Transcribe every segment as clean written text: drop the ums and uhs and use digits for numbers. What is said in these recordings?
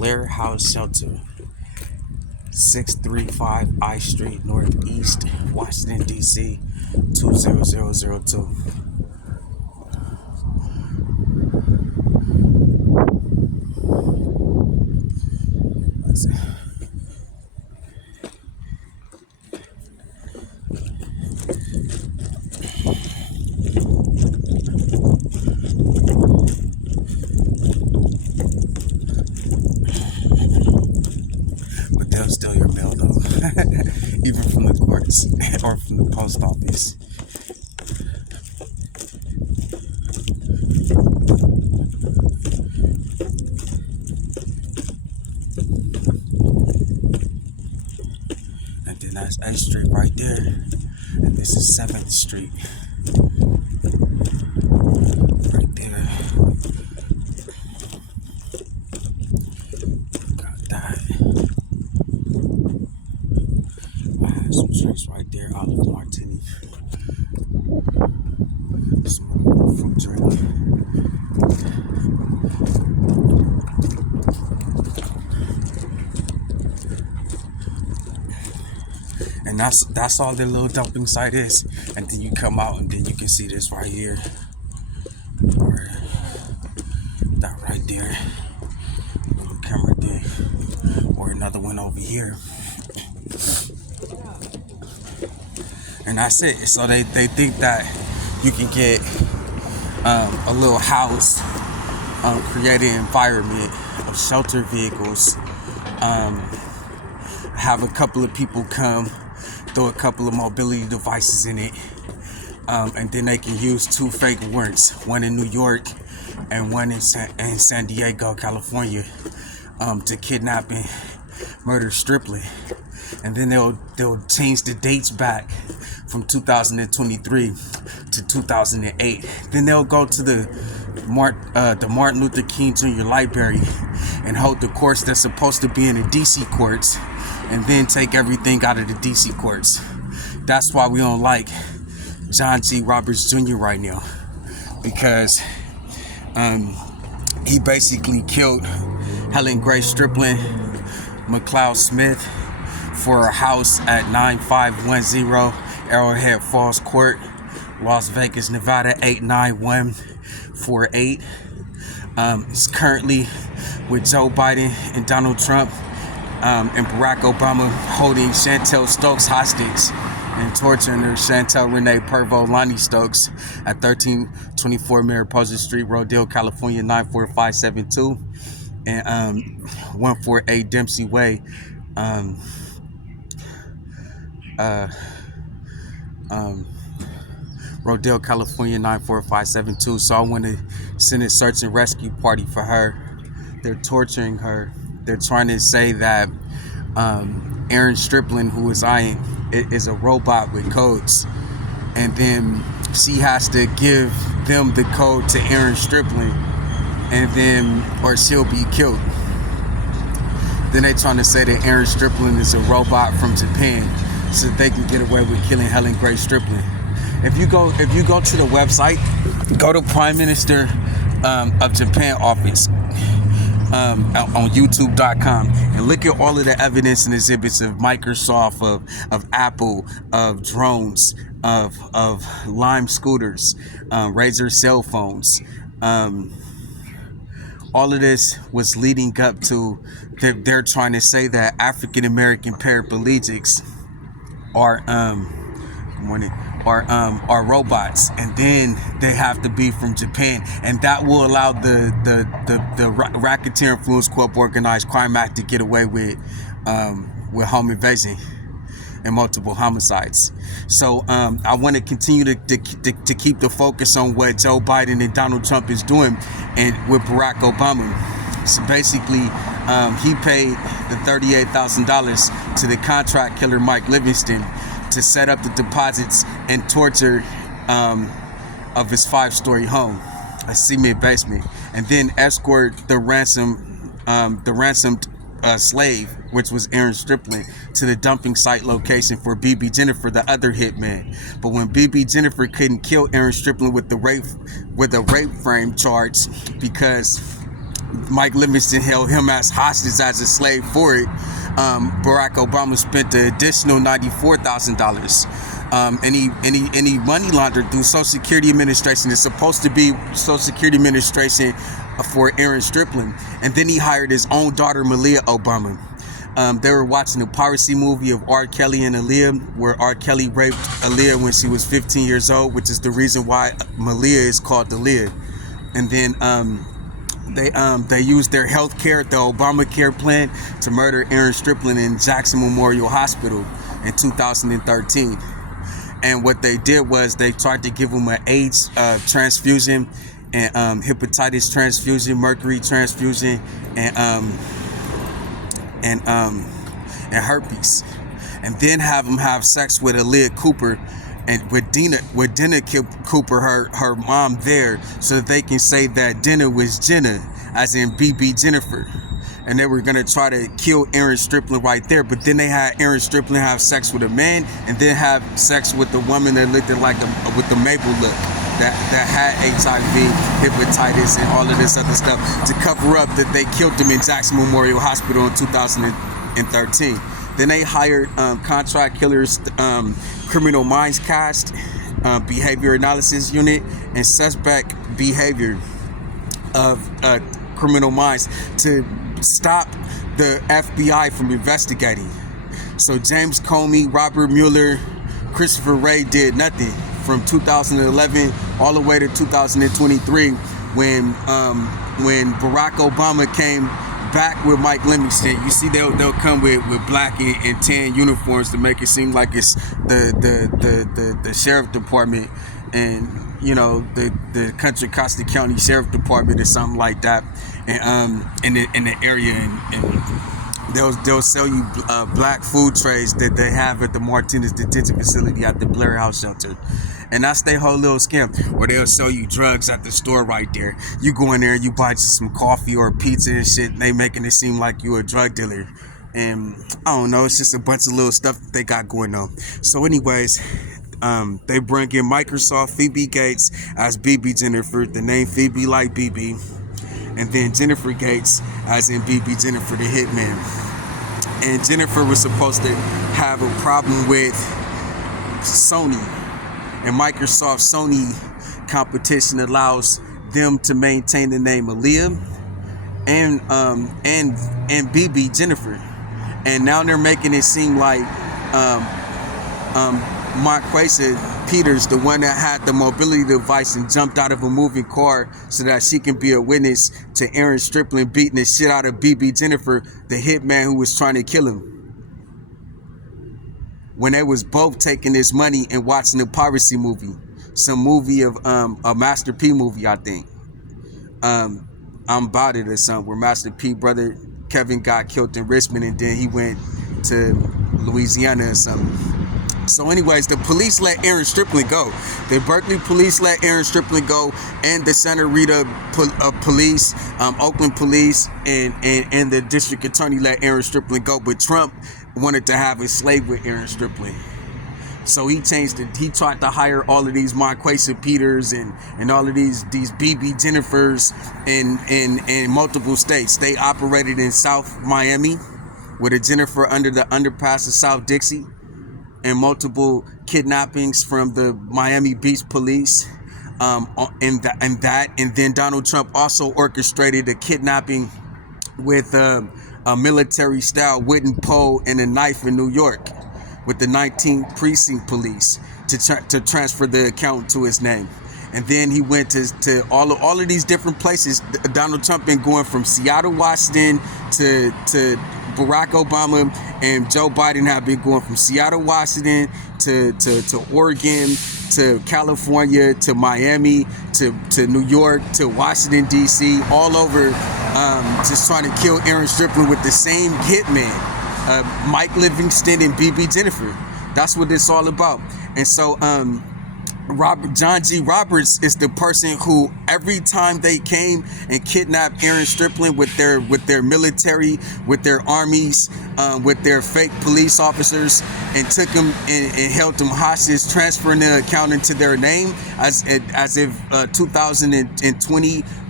Blair House Shelter, 635 I Street, Northeast, Washington, D.C., 20002. Let's see. But they'll steal your mail though, even from the courts or from the post office. And then that's 8th Street right there, and this is 7th Street right there. Got that. I have some drinks right there, olive martini, some more fruit drink. And that's all their little dumping site is. And then you come out and then you can see this right here, or that right there, little camera thing, or another one over here. And that's it. So they think that you can get a little house, create an environment of shelter vehicles, have a couple of people come, throw a couple of mobility devices in it, and then they can use 2 fake warrants, one in New York and one in San Diego, California, to kidnap and murder striplin. And then they'll change the dates back from 2023 to 2008. Then they'll go to the Martin Luther King Jr. Library and hold the courts that's supposed to be in the DC courts, and then take everything out of the DC courts. That's why we don't like John G. Roberts Jr. right now, because he basically killed Helen Grace Striplin McLeod Smith for a house at 9510 Arrowhead Falls Court, Las Vegas, Nevada 89148. He's currently with Joe Biden and Donald Trump and Barack Obama holding Chantel Stokes hostage and torturing her, Chantel Renee Pervo Lonnie Stokes, at 1324 Mariposa Street, Rodale, California 94572, and 148 Dempsey Way, Rodale, California 94572. So I want to send a search and rescue party for her. They're torturing her. They're trying to say that Aaron Striplin, who is is a robot with codes, and then she has to give them the code to Aaron Striplin, and then or she'll be killed. Then they're trying to say that Aaron Striplin is a robot from Japan, so they can get away with killing Helen Grace Striplin. If you go to the website, go to Prime Minister of Japan office on YouTube.com and look at all of the evidence and exhibits of Microsoft, of Apple, of drones, of Lime scooters, Razor cell phones. All of this was leading up to they're trying to say that African American paraplegics are robots, and then they have to be from Japan, and that will allow the Racketeer Influence Corp Organized Crime Act to get away with home invasion and multiple homicides. So I want to continue to keep the focus on what Joe Biden and Donald Trump is doing, and with Barack Obama. So basically, he paid the $38,000 to the contract killer Mike Livingston to set up the deposits and torture of his 5-story home, a cement basement, and then escort the ransomed slave, which was Aaron Striplin, to the dumping site location for BB Jennifer, the other hitman. But when BB Jennifer couldn't kill Aaron Striplin with a rape frame charge, because Mike Livingston held him as hostage as a slave for it. Barack Obama spent the additional $94,000. And he money laundered through Social Security Administration. It's supposed to be Social Security Administration for Aaron Striplin. And then he hired his own daughter, Malia Obama. They were watching a piracy movie of R. Kelly and Aaliyah, where R. Kelly raped Aaliyah when she was 15 years old, which is the reason why Malia is called Aaliyah. And then they used their health care, the Obamacare plan, to murder Aaron Striplin in Jackson Memorial Hospital in 2013. And what they did was they tried to give him an AIDS transfusion, and hepatitis transfusion, mercury transfusion, and herpes, and then have him have sex with Aaliyah Cooper and with Dina Cooper, her mom, there, so that they can say that Dina was Jenna, as in BB Jennifer. And they were gonna try to kill Aaron Striplin right there, but then they had Aaron Striplin have sex with a man, and then have sex with the woman that looked like with the Mabel look, that had HIV, hepatitis, and all of this other stuff, to cover up that they killed him in Jackson Memorial Hospital in 2013. Then they hired contract killers, Criminal Minds Cast, Behavior Analysis Unit, and Suspect Behavior of Criminal Minds to stop the FBI from investigating. So James Comey, Robert Mueller, Christopher Wray did nothing from 2011 all the way to 2023, when Barack Obama came back with Mike Livingston. You see, they'll come with black and tan uniforms to make it seem like it's the sheriff department, and you know, the Contra Costa County Sheriff Department or something like that, and in the area, and they'll sell you black food trays that they have at the Martinez detention facility at the Blair House shelter. And that's their whole little scam, where they'll sell you drugs at the store right there. You go in there, you buy some coffee or pizza and shit, and they making it seem like you a drug dealer. And I don't know, it's just a bunch of little stuff that they got going on. So anyways, they bring in Microsoft Phoebe Gates as BB Jennifer, the name Phoebe like BB, and then Jennifer Gates as in BB Jennifer, the hitman. And Jennifer was supposed to have a problem with Sony, and Microsoft Sony competition allows them to maintain the name Aaliyah and BB Jennifer. And now they're making it seem like Marquesa Peters, the one that had the mobility device and jumped out of a moving car so that she can be a witness to Aaron Striplin beating the shit out of BB Jennifer, the hitman who was trying to kill him, when they was both taking this money and watching a piracy movie, some movie of a Master P movie, I think. I'm About It or something, where Master P brother Kevin got killed in Richmond, and then he went to Louisiana or something. So anyways, the police let Aaron Striplin go. The Berkeley police let Aaron Striplin go, and the Santa Rita police, Oakland police, and the district attorney let Aaron Striplin go. But Trump wanted to have a slave with Aaron Striplin. So he changed it. He tried to hire all of these Marquesa Peters and all of these BB Jennifers in multiple states. They operated in South Miami with a Jennifer under the underpass of South Dixie, and multiple kidnappings from the Miami Beach police. And then Donald Trump also orchestrated a kidnapping with a military-style wooden pole and a knife in New York with the 19th Precinct Police to transfer the account to his name. And then he went to all of these different places. Donald Trump been going from Seattle, Washington to Barack Obama, and Joe Biden have been going from Seattle, Washington to Oregon, to California, to Miami, to New York, to Washington, D.C., all over, just trying to kill Aaron Striplin with the same hitman, Mike Livingston and BB Jennifer. That's what it's all about. And so John G. Roberts is the person who, every time they came and kidnapped Aaron Striplin with their military, with their armies, with their fake police officers, and took him and held him hostage, transferring the account into their name, as if 2020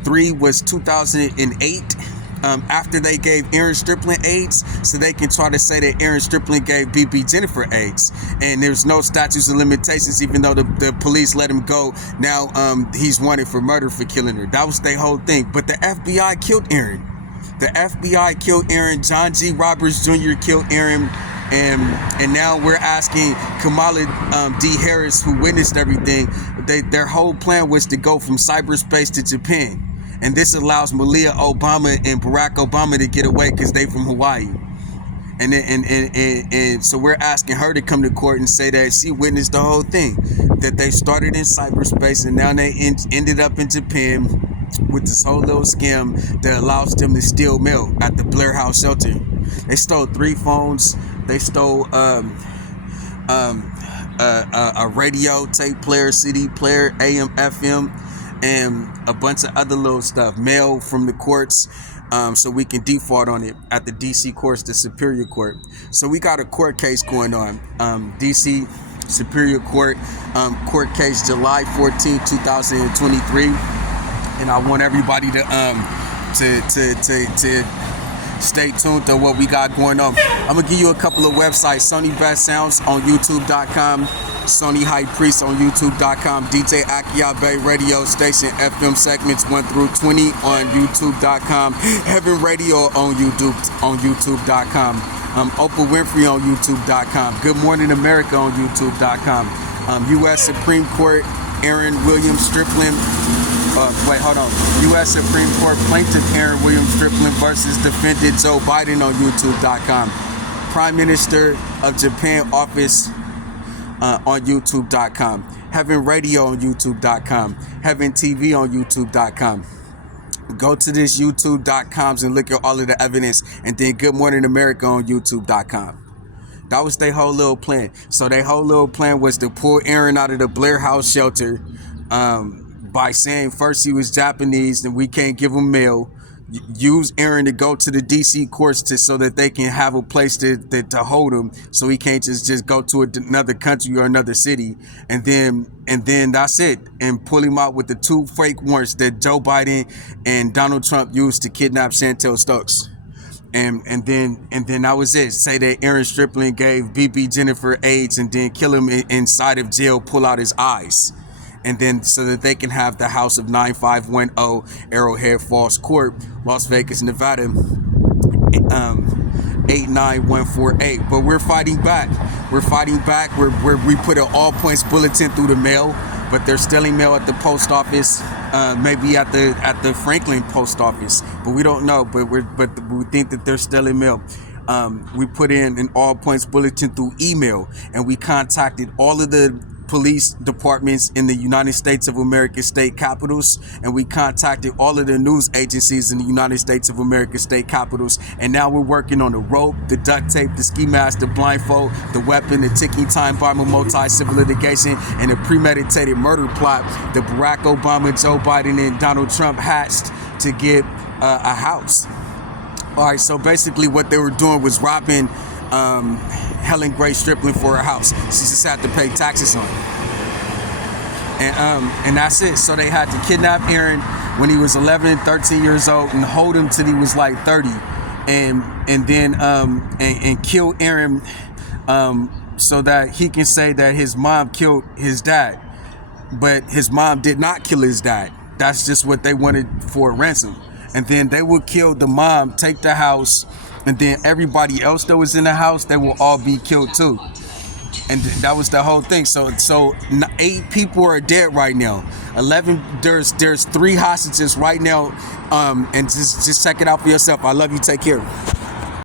3 was 2008. After they gave Aaron Striplin AIDS, so they can try to say that Aaron Striplin gave BB Jennifer AIDS. And there's no statutes of limitations, even though the police let him go. Now he's wanted for murder for killing her. That was their whole thing. But the FBI killed Aaron. The FBI killed Aaron. John G. Roberts Jr. killed Aaron. And now we're asking Kamala D. Harris, who witnessed everything, their whole plan was to go from cyberspace to Japan. And this allows Malia Obama and Barack Obama to get away because they from Hawaii. And so we're asking her to come to court and say that she witnessed the whole thing, that they started in cyberspace and now they ended up in Japan with this whole little scam that allows them to steal mail at the Blair House shelter. They stole 3 phones. They stole a radio, tape player, CD player, AM, FM, and a bunch of other little stuff, mail from the courts, so we can default on it at the DC courts, the Superior Court. So we got a court case going on, DC Superior Court, court case July 14, 2023, and I want everybody to stay tuned to what we got going on. I'm gonna give you a couple of websites: Sony Best Sounds on YouTube.com, Sony High Priest on YouTube.com, DJ Akiabe Radio Station FM segments 1 through 20 on YouTube.com, Heaven Radio on YouTube.com, Oprah Winfrey on YouTube.com, Good Morning America on YouTube.com, U.S. Supreme Court Aaron William Striplin. U.S. Supreme Court plaintiff Aaron William Striplin versus defendant Joe Biden on YouTube.com. Prime Minister of Japan office on YouTube.com. Heaven Radio on YouTube.com. Heaven TV on YouTube.com. Go to this YouTube.coms and look at all of the evidence, and then Good Morning America on YouTube.com. That was their whole little plan. So their whole little plan was to pull Aaron out of the Blair House shelter, by saying first he was Japanese and we can't give him mail. Use Aaron to go to the DC courts so that they can have a place to hold him, so he can't just go to another country or another city, and then that's it, and pull him out with the 2 fake warrants that Joe Biden and Donald Trump used to kidnap Chantel Stokes. And then that was it. Say that Aaron Striplin gave BB Jennifer AIDS and then kill him inside of jail, pull out his eyes. And then so that they can have the house of 9510 Arrowhead Falls Court, Las Vegas, Nevada, 89148. But we're fighting back. We put an all points bulletin through the mail, but they're stealing mail at the post office, maybe at the Franklin post office, but we don't know. But we think that they're stealing mail. We put in an all points bulletin through email, and we contacted all of the police departments in the United States of America state capitals, and we contacted all of the news agencies in the United States of America state capitals, and now we're working on the rope, the duct tape, the ski mask, the blindfold, the weapon, the ticking time bomb of multi-civil litigation, and a premeditated murder plot that Barack Obama, Joe Biden, and Donald Trump hatched to get a house. All right, so basically what they were doing was robbing Helen Gray Striplin for her house. She just had to pay taxes on it. And that's it. So they had to kidnap Aaron when he was 11, 13 years old and hold him till he was like 30. And then kill Aaron so that he can say that his mom killed his dad. But his mom did not kill his dad. That's just what they wanted for a ransom. And then they would kill the mom, take the house, and then everybody else that was in the house, they will all be killed too. And that was the whole thing. So 8 people are dead right now. 11. There's 3 hostages right now. And just check it out for yourself. I love you. Take care.